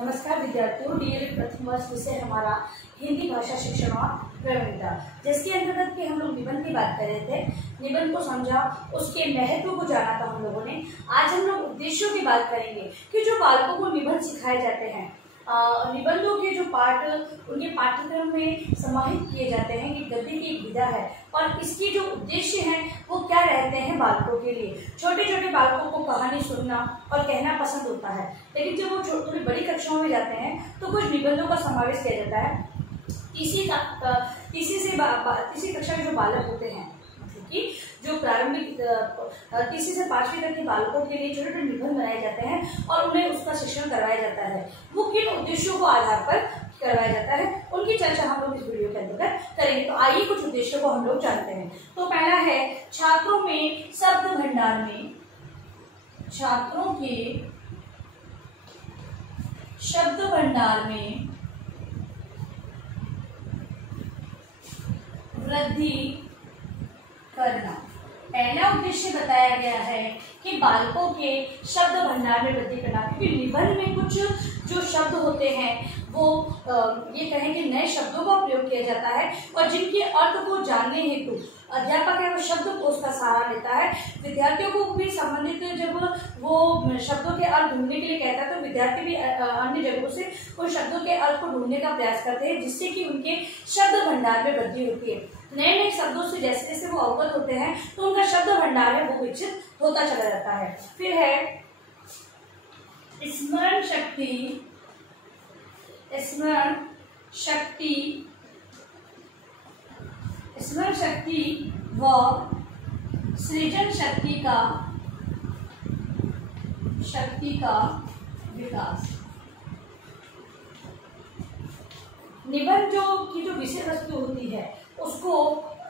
नमस्कार विद्यार्थियों, डीएलएड प्रथम वर्ष विषय हमारा हिंदी भाषा शिक्षण और प्रवीणता, जिसके अंतर्गत के हम लोग निबंध की बात कर रहे थे। निबंध को समझा, उसके महत्व को जाना था हम लोगों ने। आज हम लोग उद्देश्यों की बात करेंगे कि जो बालकों को निबंध सिखाए जाते हैं, निबंधों के जो पाठ उनके पाठ्यक्रम में समाहित किए जाते हैं, ये गद्य की एक विधा है और इसकी जो उद्देश्य हैं वो क्या रहते हैं बालकों के लिए। छोटे छोटे बालकों को कहानी सुनना और कहना पसंद होता है, लेकिन जब वो थोड़ी बड़ी कक्षाओं में जाते हैं तो कुछ निबंधों का समावेश किया जाता है। तीसरी कक्षा के जो बालक होते हैं, कि जो प्रारंभिक तीसरी से 5वीं तक के बालकों के लिए छोटे छोटे निबंध बनाए जाते हैं और उन्हें उसका शिक्षण करवाया जाता है। वो किन उद्देश्यों को आधार पर करवाया जाता है, उनकी चर्चा हम लोग इस वीडियो के अंतर्गत करेंगे। तो आइए कुछ उद्देश्यों को हम लोग जानते हैं। तो पहला है छात्रों के शब्द भंडार में वृद्धि करना। पहला उद्देश्य बताया गया है कि बालकों के शब्द भंडार में वृद्धि करना, क्योंकि निबंध में कुछ जो शब्द होते हैं वो ये कहें कि नए शब्दों का प्रयोग किया जाता है और जिनके अर्थ को जानने हेतु अध्यापक है वो शब्दकोश का सहारा लेता है। विद्यार्थियों को भी संबंधित जब वो शब्दों के अर्थ ढूंढने के लिए कहता है तो विद्यार्थी भी अन्य जगहों से उन शब्दों के अर्थ को ढूंढने का प्रयास करते हैं, जिससे कि उनके शब्द भंडार में वृद्धि होती है। नए नए शब्दों से जैसे जैसे वो अवगत होते हैं तो उनका शब्द भंडार है वो विकसित होता चला जाता है। फिर है स्मरण शक्ति व सृजन शक्ति का विकास। निबंध की जो विषय वस्तु होती है उसको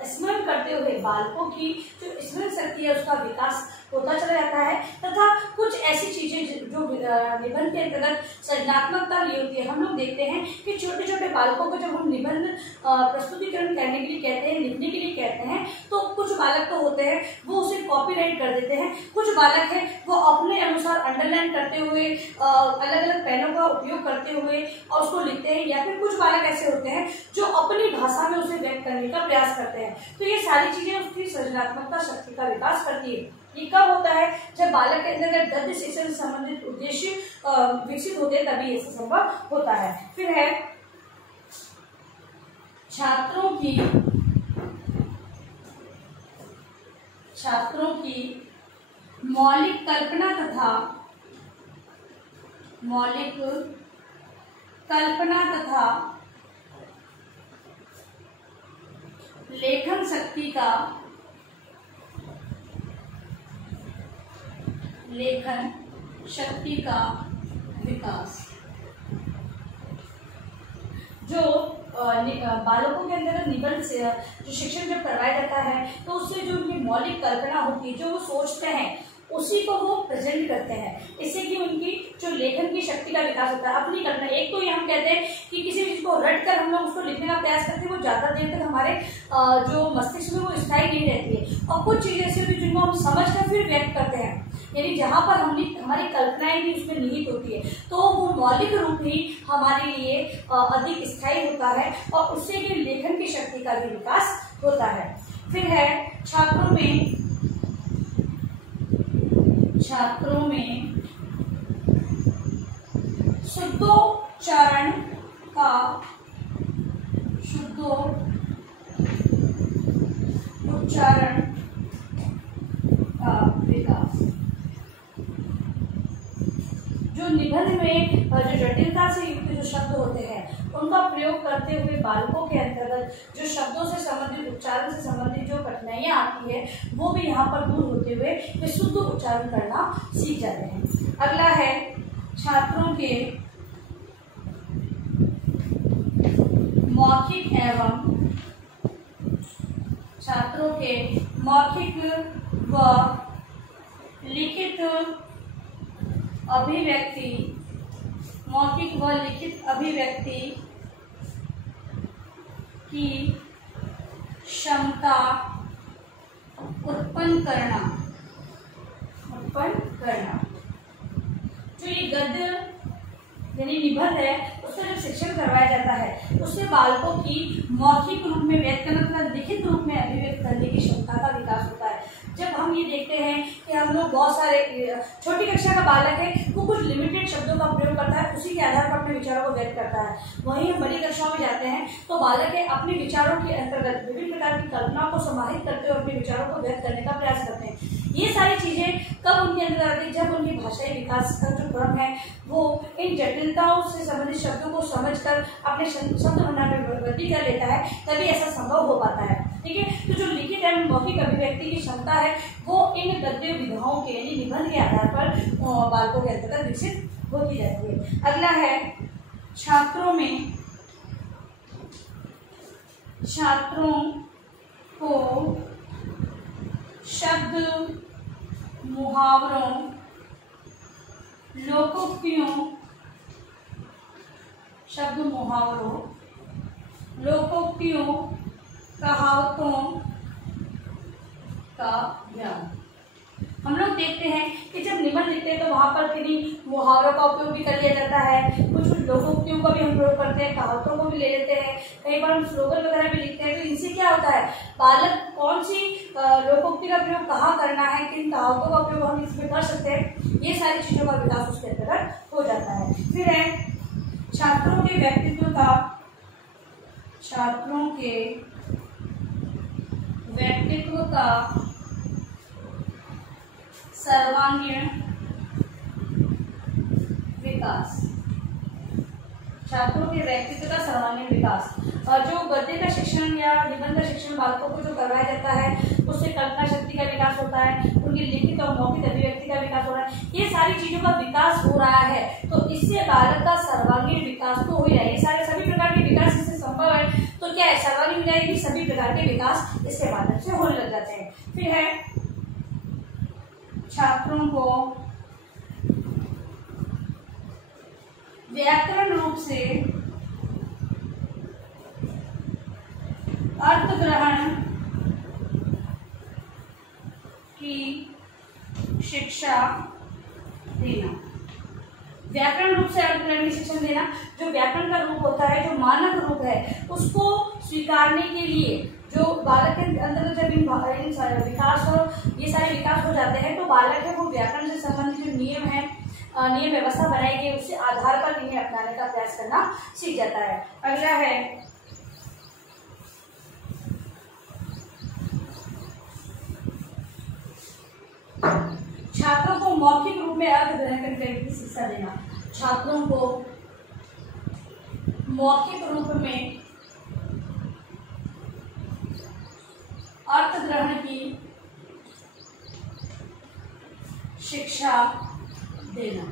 स्मरण करते हुए बालकों की जो स्मरण शक्ति है उसका विकास होता चला जाता है, तथा कुछ ऐसी चीजें जो निबंध के अंतर्गत सृजनात्मकता ली होती है। हम लोग देखते हैं कि छोटे छोटे बालकों को जब हम निबंध प्रस्तुतिकरण करने के लिए कहते हैं, लिखने के लिए कहते हैं, तो कुछ बालक तो होते हैं वो उसे कॉपीराइट कर देते हैं, कुछ बालक है वो अपने अनुसार अंडरलाइन करते हुए अलग अलग पेनों का उपयोग करते हुए और उसको लिखते हैं, या फिर कुछ बालक ऐसे होते हैं जो अपनी भाषा में उसे व्यक्त करने का प्रयास करते हैं। तो ये सारी चीजें उसकी सृजनात्मकता शक्ति का विकास करती है। ये कब होता है? जब बालक के अंदर गद्य शिक्षण से संबंधित उद्देश्य विकसित होते हैं, तभी ऐसा संभव होता है। फिर है छात्रों की मौलिक कल्पना तथा लेखन शक्ति का विकास। जो बालकों के अंदर निबंध से जो शिक्षण जब करवाया जाता है तो उससे जो उनकी मौलिक कल्पना होती है, जो वो सोचते हैं उसी को वो प्रेजेंट करते हैं, इससे कि उनकी जो लेखन की शक्ति का विकास होता है। अपनी कल्पना, एक तो ये हम कहते हैं कि किसी चीज को रट कर हम लोग उसको लिखने का प्रयास करते हैं, वो ज्यादा देर तक हमारे जो मस्तिष्क में वो स्थायी नहीं रहती है। और कुछ चीजें ऐसी होती है जिनको हम समझ कर फिर व्यक्त करते हैं, यानी जहाँ पर हमारी कल्पनाएं भी उसमें निहित होती है, तो वो मौलिक रूप ही हमारे लिए अधिक स्थायी होता है और उससे कि लेखन की शक्ति का भी विकास होता है। फिर है छात्रों में शुद्धोच्चारण का विकास। जो निबंध में जो जटिलता से युक्त जो शब्द होते हैं उनका प्रयोग करते हुए बालकों के अंतर्गत जो शब्दों से संबंधित, उच्चारण से संबंधित जो कठिनाइयां आती है वो भी यहाँ पर दूर होते हुए वे शुद्ध उच्चारण करना सीख जाते हैं। अगला है छात्रों के मौखिक व लिखित अभिव्यक्ति की क्षमता उत्पन्न करना। जो ये गद्य यानी निबंध है उसका जो शिक्षण करवाया जाता है उससे बालकों की मौखिक रूप में व्यक्त करने तथा लिखित रूप में अभिव्यक्त करने की क्षमता का विकास होता है। जब हम ये देखते हैं कि हम लोग बहुत सारे छोटी कक्षा का बालक है वो कुछ लिमिटेड शब्दों का प्रयोग करता है, उसी के आधार पर अपने विचारों को व्यक्त करता है। वहीं हम बड़ी कक्षाओं में जाते हैं तो बालक है अपने विचारों के अंतर्गत विभिन्न प्रकार की कल्पनाओं को समाहित करते हुए अपने विचारों को व्यक्त करने का प्रयास करते हैं। ये सारी चीजें कब उनके अंदर आती है, जब उनकी भाषाई विकास का जो क्रम है वो इन जटिलताओं से संबंधित शब्दों को समझकर अपने शब्द भंडार में वृद्धि कर लेता है, तभी ऐसा संभव हो पाता है। ठीक है, तो जो लिखित एवं मौखिक अभिव्यक्ति की क्षमता है वो इन गद्य विधाओं के यानी निबंध के आधार पर बालकों के अंतर्गत विकसित होती जाती है। अगला है छात्रों को शब्द, मुहावरों, लोकोक्तियों, कहावतों का ज्ञान। हम लोग देखते हैं कि जब निबंध लिखते हैं तो वहां पर किन्हीं मुहावरों का उपयोग भी कर लिया जाता है, कुछ लोकोक्तियों का भी हम प्रयोग करते हैं, कहावतों को भी ले लेते हैं, कई बार हम स्लोगन वगैरह भी लिखते हैं। तो इनसे क्या होता है, बालक कौन सी लोकोक्ति का प्रयोग कहाँ करना है, किन कहावतों का उपयोग हम इसमें कर सकते हैं, ये सारी चीजों का विकास उसके अंतर्गत हो जाता है। फिर है छात्रों के व्यक्तित्व का सर्वांगीण विकास। छात्रों के व्यक्तित्व का सर्वांगीण विकास। जो गद्य का शिक्षण या निबंध का शिक्षण बालकों को जो करवाया जाता है उससे कल्पना शक्ति का विकास होता है, उनकी लिखित और मौखिक अभिव्यक्ति का विकास हो रहा है। ये सारी चीजों का विकास हो रहा है तो इससे बालक का सर्वांगीण विकास तो हो ही रहा है। ये सारे सभी प्रकार के विकास इससे संभव है तो क्या है, सर्वांगीण विकास, सभी प्रकार के विकास इसके माध्यम से होने लग जाते हैं। फिर है छात्रों को व्याकरण रूप से अर्थ ग्रहण की शिक्षा देना। व्याकरण रूप से अर्थ ग्रहण की शिक्षा देना, जो व्याकरण का रूप होता है, जो मानक रूप है, उसको स्वीकारने के लिए जो बालक के अंदर जब इन विकास और ये सारे विकास हो जाते हैं तो बालक है वो व्याकरण से संबंधित जो नियम है, नियम व्यवस्था बनाई गई उससे आधार पर इन्हें अपनाने का प्रयास करना सीख जाता है। अगला है छात्रों को मौखिक रूप में अर्थ ग्रहण करने की शिक्षा देना। छात्रों को मौखिक रूप में अर्थ ग्रहण की शिक्षा देना।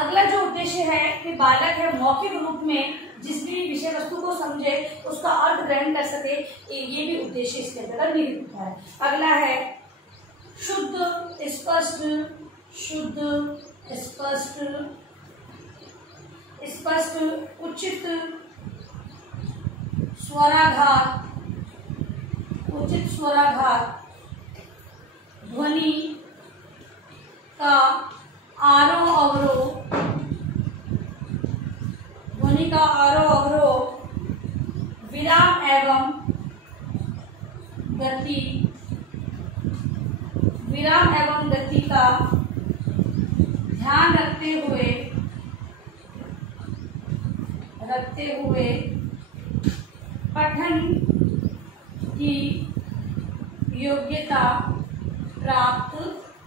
अगला जो उद्देश्य है कि बालक है मौखिक रूप में जिस भी विषय वस्तु को समझे उसका अर्थ ग्रहण कर सके, ये भी उद्देश्य इसके अंतर्गत निहित होता है। अगला है शुद्ध स्पष्ट उचित स्वराघात ध्वनि का आरोह अवरोह विराम एवं गति का ध्यान रखते हुए पठन की योग्यता प्राप्त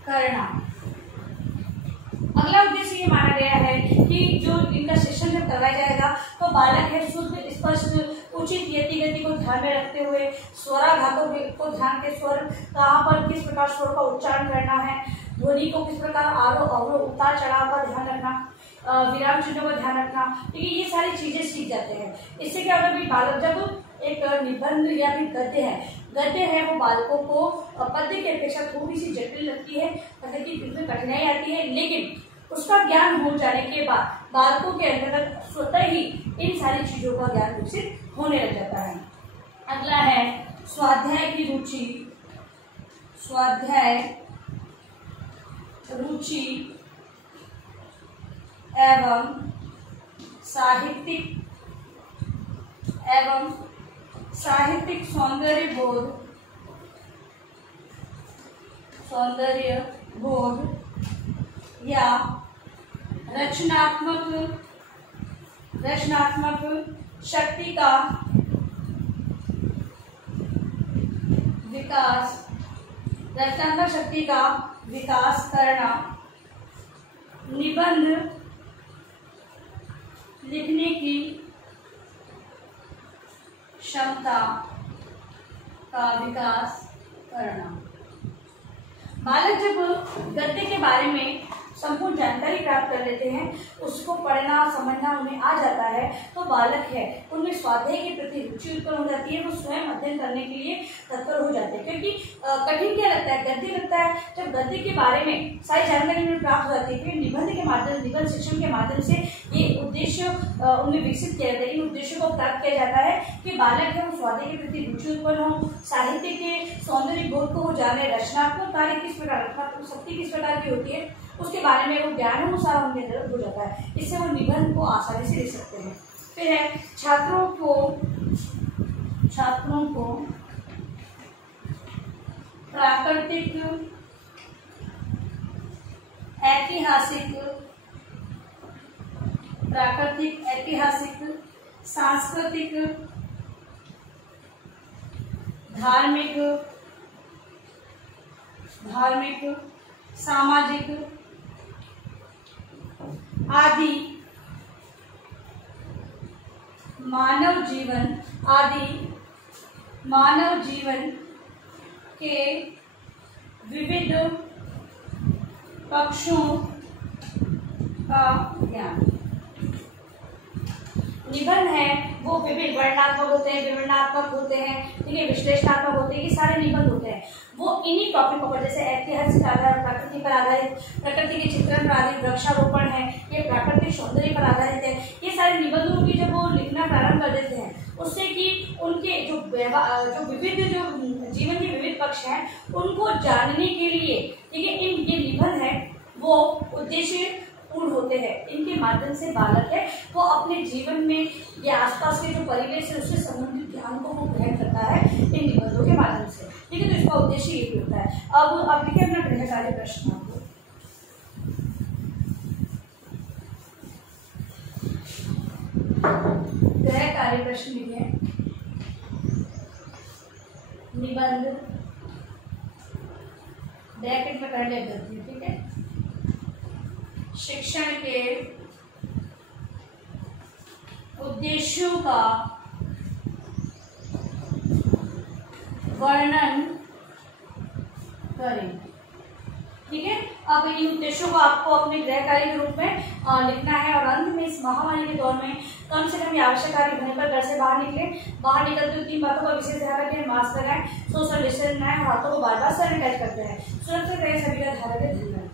करना। अगला उद्देश्य ये माना गया है कि जो इनका शिक्षण जब करवाया जाएगा तो बालक है शुद्ध स्पष्ट उचित गति को ध्यान में रखते हुए स्वराघातों को ध्यान के स्वर कहाँ पर किस प्रकार स्वर का उच्चारण करना है, ध्वनि को किस प्रकार आरोह अवरोह उतार चढ़ाव का ध्यान रखना, विराम चिन्हों का ध्यान रखना, ठीक है, ये सारी चीजें सीख जाते हैं। इससे क्या होता है, बालक जब एक निबंध या फिर गद्य है वो बालकों को पद्य की अपेक्षा थोड़ी सी जटिल लगती है, मतलब कि इसमें कठिनाई आती है, लेकिन उसका ज्ञान हो जाने के बाद बालकों के अंतर्गत स्वतः ही इन सारी चीजों का ज्ञान विकसित होने लग जाता है। अगला है स्वाध्याय रुचि एवं साहित्यिक सौंदर्य बोध या रचनात्मक शक्ति का विकास करना निबंध लिखने की क्षमता का विकास करना। बालक जब गद्य के बारे में संपूर्ण जानकारी प्राप्त कर लेते हैं, उसको पढ़ना समझना उन्हें आ जाता है, तो बालक है उनमें स्वाध्याय के प्रति रुचि उत्पन्न हो जाती है। वो स्वयं अध्ययन करने के लिए तत्पर हो जाते हैं, क्योंकि कठिन क्या लगता है, गद्य लगता है। जब गद्य के बारे में सारी जानकारी उन्हें प्राप्त हो जाती है, फिर निबंध के माध्यम निबंध शिक्षण के माध्यम से ये उद्देश्य उन्हें विकसित किया जाता है। इन उद्देश्यों को प्राप्त किया जाता है कि बालक है वो स्वाध्याय के प्रति रुचि उत्पन्न हो, साहित्य के सौंदर्य बोध को वो जाने, रचनात्मक कार्य किस प्रकार, रचनात्मक शक्ति किस प्रकार की होती है उसके बारे में वो ज्ञान है वो सारा उनके अंदर हो जाता है। इससे वो निबंध को आसानी से लिख सकते हैं। फिर है छात्रों को प्राकृतिक, ऐतिहासिक, सांस्कृतिक, धार्मिक, सामाजिक आदि मानव जीवन के विविध पक्षों का ज्ञान। निबंध है वो विभिन्न वर्णनात्मक होते हैं, विवरणात्मक होते हैं, ठीक है, विश्लेषणात्मक होते हैं, ये सारे निबंध होते हैं। वो इन्हीं टॉपिकों पर जैसे ऐतिहासिक आधार, प्रकृति पर आधारित, प्रकृति के चित्रण पर आधारित, वृक्षारोपण है, ये प्राकृतिक सौंदर्य पर आधारित है। ये सारे निबंधों की जब वो लिखना प्रारंभ कर देते हैं, उससे कि उनके जो विविध जो जीवन के विविध पक्ष हैं उनको जानने के लिए, ठीक है, ये निबंध है वो उद्देश्य पूर्ण होते हैं। इनके माध्यम से बालक है वो अपने जीवन में या आसपास के जो परिवेश है उससे संबंधित ज्ञान को वो ग्रहण करता है इन निबंधों के माध्यम से, ठीक है। तो इसका उद्देश्य ये भी होता है। अब लिखे अपना गृह कार्य प्रश्न आपको। गृह कार्य प्रश्न लिखे निबंध ब्रैकेट में कर ले, ठीक है। शिक्षण के उद्देश्यों का वर्णन करें, ठीक है। अब इन उद्देश्यों को आपको अपने गृह कार्य के रूप में लिखना है और अंत में इस महामारी के दौर में कम से कम आवश्यक कार्य होने पर घर से बाहर निकलते हुए 3 बातों का विशेष ध्यान रखें। मास्क लगाएं, सोशल डिस्टेंस बनाएं, हाथों को बार-बार सैनिटाइज करते हैं, सुरक्षित रहें, सभी का ध्यान रखें। धन्यवाद।